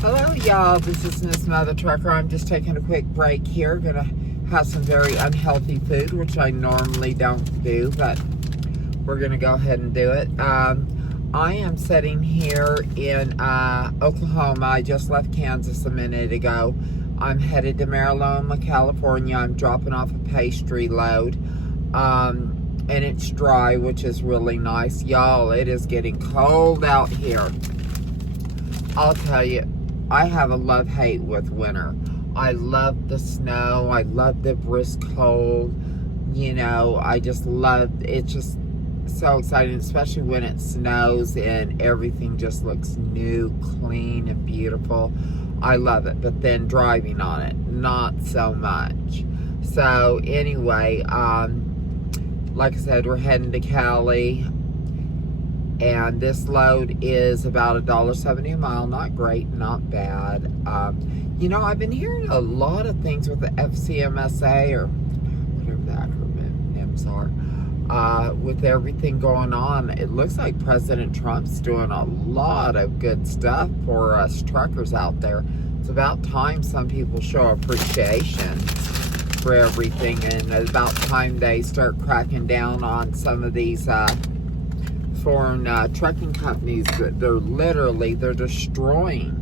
Hello, y'all. This is Miss Mother Trucker. I'm just taking a quick break here. Gonna have some very unhealthy food, which I normally don't do, but we're gonna go ahead and do it. I am sitting here in Oklahoma. I just left Kansas a minute ago. I'm headed to Maryland, California. I'm dropping off a pastry load. And it's dry, which is really nice. Y'all, it is getting cold out here. I'll tell you, I have a love-hate with winter. I love the snow. I love the brisk cold. You know, I just love, it's just so exciting, especially when it snows and everything just looks new, clean, and beautiful. I love it, but then driving on it, not so much. So anyway, like I said, we're heading to Cali. And this load is about $1.70 a mile. Not great, not bad. You know, I've been hearing a lot of things with the FCMSA, or whatever the acronyms are, with everything going on. It looks like President Trump's doing a lot of good stuff for us truckers out there. It's about time some people show appreciation for everything, and it's about time they start cracking down on some of these foreign trucking companies. They're destroying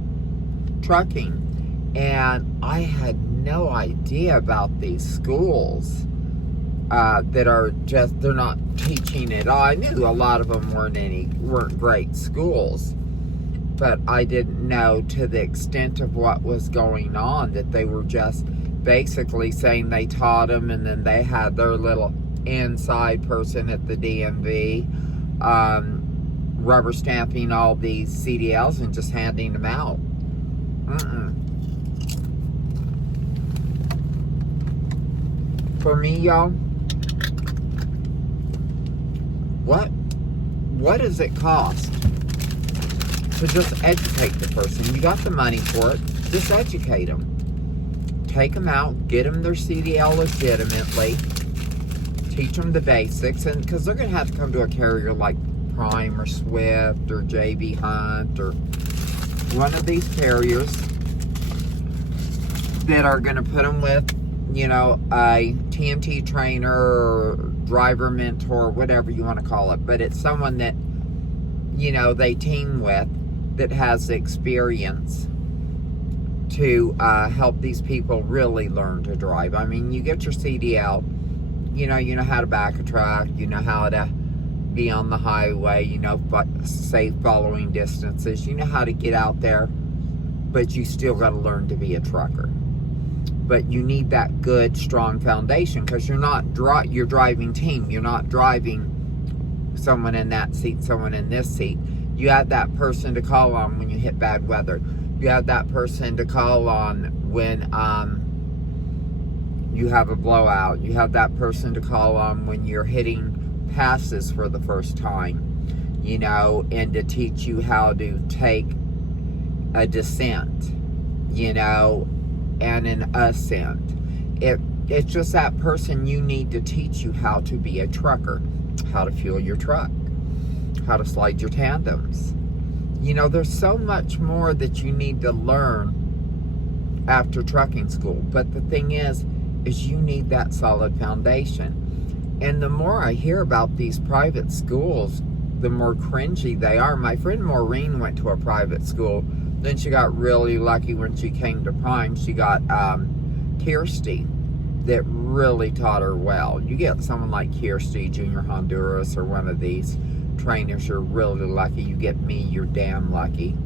trucking. And I had no idea about these schools that are just, they're not teaching at all. I knew a lot of them weren't great schools, but I didn't know to the extent of what was going on, that they were just basically saying they taught them, and then they had their little inside person at the DMV rubber stamping all these CDLs and just handing them out. For me, y'all, what does it cost to just educate the person? You got the money for it, just educate them. Take them out, get them their CDL legitimately, teach them the basics, and because they're going to have to come to a carrier like Prime or Swift or JB Hunt or one of these carriers that are going to put them with, you know, a TMT trainer or driver mentor, whatever you want to call it. But it's someone that, you know, they team with that has the experience to help these people really learn to drive. I mean, you get your CDL, you know how to back a truck, you know how to be on the highway, you know, safe following distances, you know how to get out there, but you still got to learn to be a trucker. But you need that good, strong foundation, because you're driving team. You're not driving someone in that seat, someone in this seat. You have that person to call on when you hit bad weather. You have that person to call on when you have a blowout. You have that person to call on when you're hitting passes for the first time, you know, and to teach you how to take a descent, you know, and an ascent. It's just that person you need to teach you how to be a trucker, how to fuel your truck, how to slide your tandems. You know, there's so much more that you need to learn after trucking school. But the thing is you need that solid foundation. And the more I hear about these private schools, the more cringy they are. My friend Maureen went to a private school. Then she got really lucky when she came to Prime. She got Kirsty that really taught her well. You get someone like Kirsty, Junior Honduras, or one of these trainers, you're really lucky. You get me, you're damn lucky.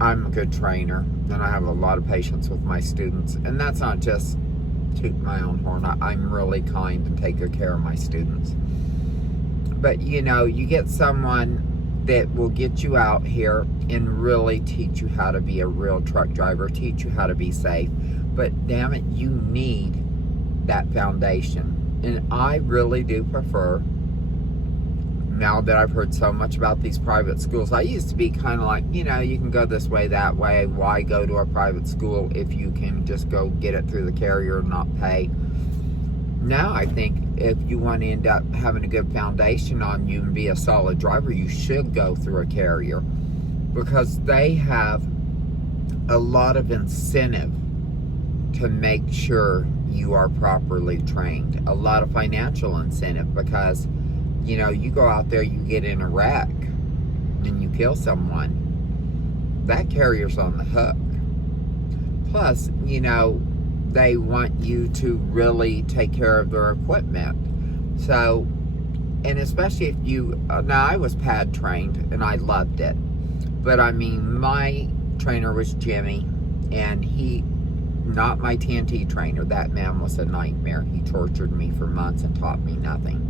I'm a good trainer, and I have a lot of patience with my students. And that's not just toot my own horn. I'm really kind and take good care of my students. But you know, you get someone that will get you out here and really teach you how to be a real truck driver, teach you how to be safe. But damn it, you need that foundation. And I really do prefer, now that I've heard so much about these private schools, I used to be kind of like, you know, you can go this way, that way. Why go to a private school if you can just go get it through the carrier and not pay? Now I think if you want to end up having a good foundation on you and be a solid driver, you should go through a carrier, because they have a lot of incentive to make sure you are properly trained. A lot of financial incentive because, you know, you go out there, you get in a wreck, and you kill someone. That carrier's on the hook. Plus, you know, they want you to really take care of their equipment. So, and especially if you, now I was pad trained and I loved it. But I mean, my trainer was Jimmy, and he, not my TNT trainer. That man was a nightmare. He tortured me for months and taught me nothing.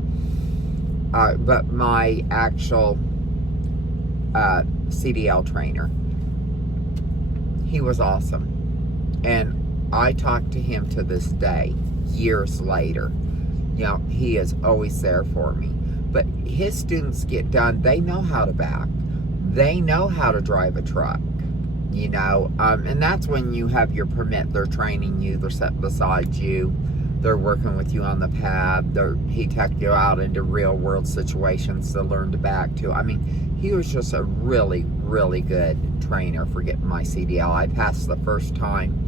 But my actual CDL trainer, he was awesome. And I talk to him to this day, years later. You know, he is always there for me. But his students get done, they know how to back. They know how to drive a truck, you know. And that's when you have your permit. They're training you. They're sitting beside you. They're working with you on the pad. He took you out into real world situations to learn to back too. I mean, he was just a really, really good trainer for getting my CDL. I passed the first time.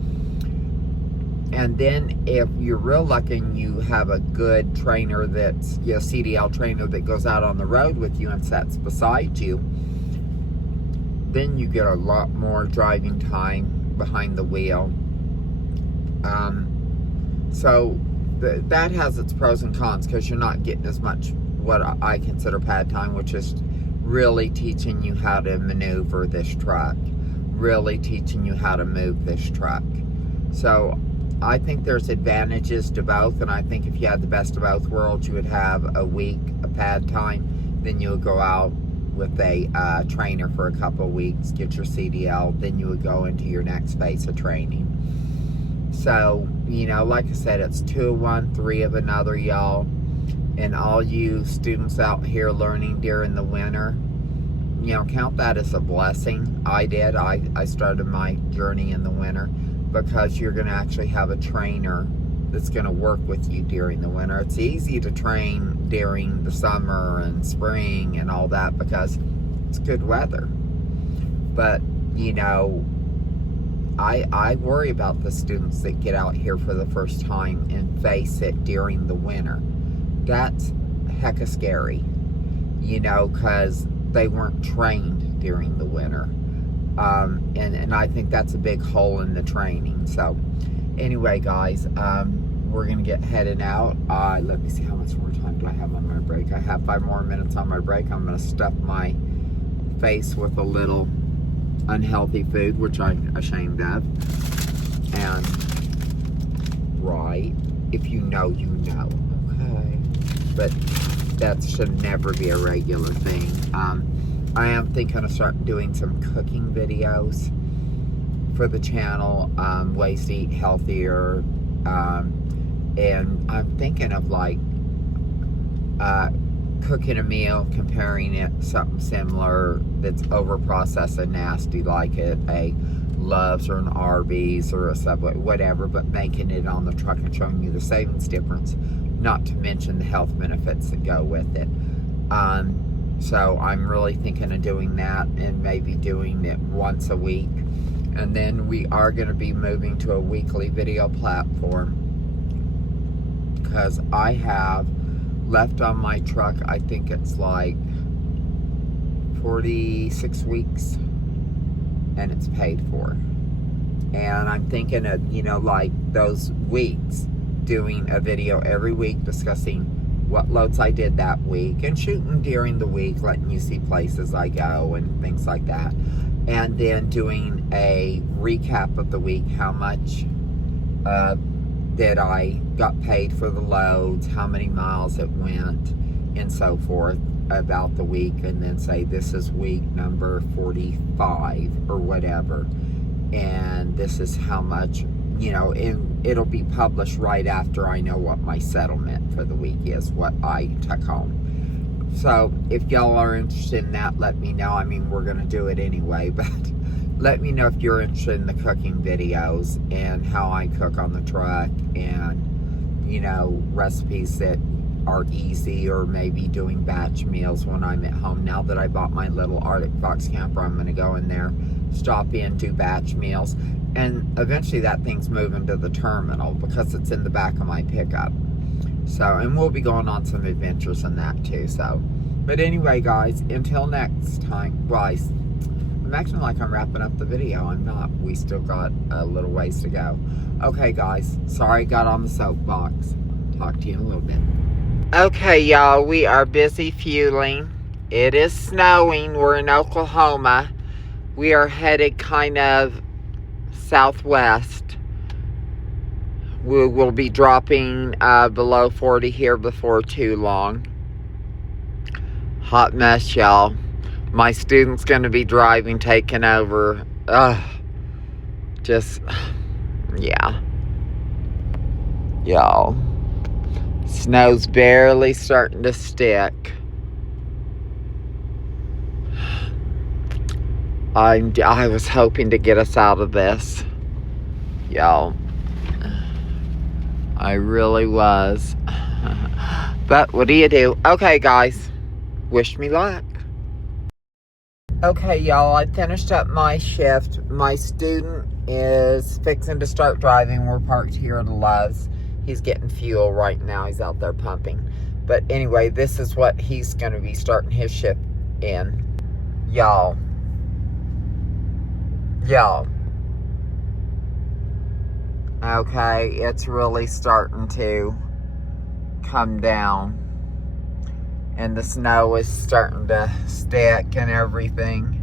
And then if you're real lucky and you have a good trainer that's, you know, CDL trainer that goes out on the road with you and sits beside you, then you get a lot more driving time behind the wheel. So that has its pros and cons because you're not getting as much what I consider pad time, which is really teaching you how to maneuver this truck, really teaching you how to move this truck. So I think there's advantages to both, and I think if you had the best of both worlds, you would have a week of pad time, then you would go out with a trainer for a couple of weeks, get your CDL, then you would go into your next phase of training. So, you know, like I said, it's 2 of one, 3 of another, y'all. And all you students out here learning during the winter, you know, count that as a blessing. I did. I started my journey in the winter because you're going to actually have a trainer that's going to work with you during the winter. It's easy to train during the summer and spring and all that because it's good weather. But, you know, I worry about the students that get out here for the first time and face it during the winter. That's hecka scary, you know, because they weren't trained during the winter. And I think that's a big hole in the training. So anyway, guys, we're going to get headed out. Let me see how much more time do I have on my break. I have 5 more minutes on my break. I'm going to stuff my face with a little unhealthy food, which I'm ashamed of. And, right, if you know, you know. Okay. But that should never be a regular thing. I am thinking of starting doing some cooking videos for the channel, ways to eat healthier, and I'm thinking of like cooking a meal, comparing it to something similar that's over processed and nasty, like at a Love's or an Arby's or a Subway, whatever, but making it on the truck and showing you the savings difference, not to mention the health benefits that go with it. So I'm really thinking of doing that and maybe doing it once a week. And then we are going to be moving to a weekly video platform because I have left on my truck, I think it's like 46 weeks and it's paid for. And I'm thinking of, you know, like those weeks, doing a video every week discussing what loads I did that week and shooting during the week, letting you see places I go and things like that. And then doing a recap of the week, how much that I got paid for the loads, how many miles it went, and so forth about the week. And then say this is week number 45 or whatever. And this is how much, you know, and it'll be published right after I know what my settlement for the week is, what I took home. So if y'all are interested in that, let me know. I mean, we're going to do it anyway, but let me know if you're interested in the cooking videos and how I cook on the truck and, you know, recipes that are easy, or maybe doing batch meals when I'm at home. Now that I bought my little Arctic Fox camper, I'm going to go in there stop in, do batch meals. And eventually that thing's moving to the terminal because it's in the back of my pickup. So, and we'll be going on some adventures in that too. So, but anyway, guys, until next time, guys, I'm acting like I'm wrapping up the video. I'm not. We still got a little ways to go. Okay, guys, sorry I got on the soapbox. Talk to you in a little bit. Okay, y'all, we are busy fueling. It is snowing. We're in Oklahoma. We are headed kind of southwest. We will be dropping below 40 here before too long. Hot mess, y'all. My student's going to be driving, taking over. Just, yeah. Y'all. Snow's barely starting to stick. I was hoping to get us out of this. Y'all. I really was. But what do you do? Okay, guys. Wish me luck. Okay, y'all. I finished up my shift. My student is fixing to start driving. We're parked here at a Love's. He's getting fuel right now. He's out there pumping. But anyway, this is what he's going to be starting his shift in. Y'all. Okay, it's really starting to come down. And the snow is starting to stick and everything.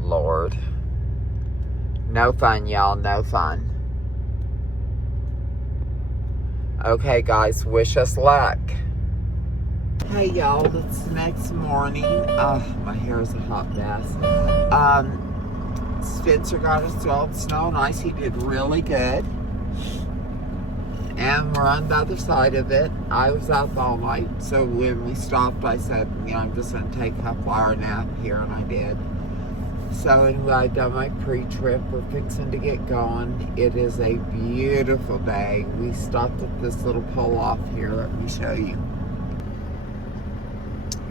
Lord. No fun, y'all. No fun. Okay, guys. Wish us luck. Hey, y'all. It's next morning. My hair is a hot mess. Spencer got us all snow and ice. He did really good. And we're on the other side of it. I was up all night, so when we stopped, I said, I'm just going to take a couple hour nap here, and I did. So anyway, I done my pre-trip. We're fixing to get going. It is a beautiful day. We stopped at this little pull-off here. Let me show you.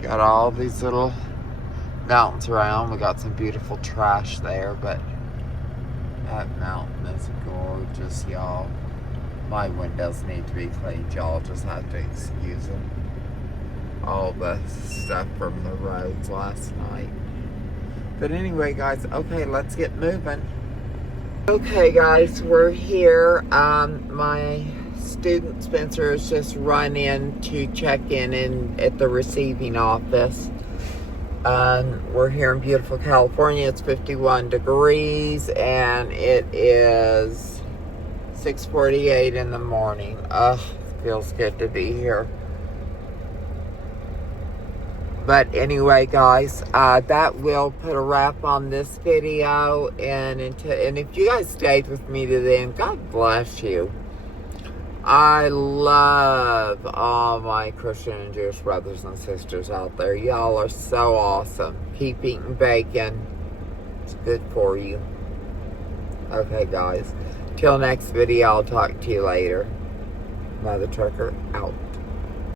Got all these little mountains around. We got some beautiful trash there, but that mountain is gorgeous, y'all. My windows need to be cleaned. Y'all just have to excuse them. All the stuff from the roads last night. But anyway, guys, okay, let's get moving. Okay, guys, we're here. My student Spencer has just run in to check in at the receiving office. We're here in beautiful California. It's 51 degrees, and it is 6:48 in the morning. It feels good to be here. But anyway, guys, that will put a wrap on this video. And if you guys stayed with me to the end, God bless you. I love all my Christian and Jewish brothers and sisters out there. Y'all are so awesome. Keep eating bacon. It's good for you. Okay, guys. Till next video, I'll talk to you later. Mother Trucker out.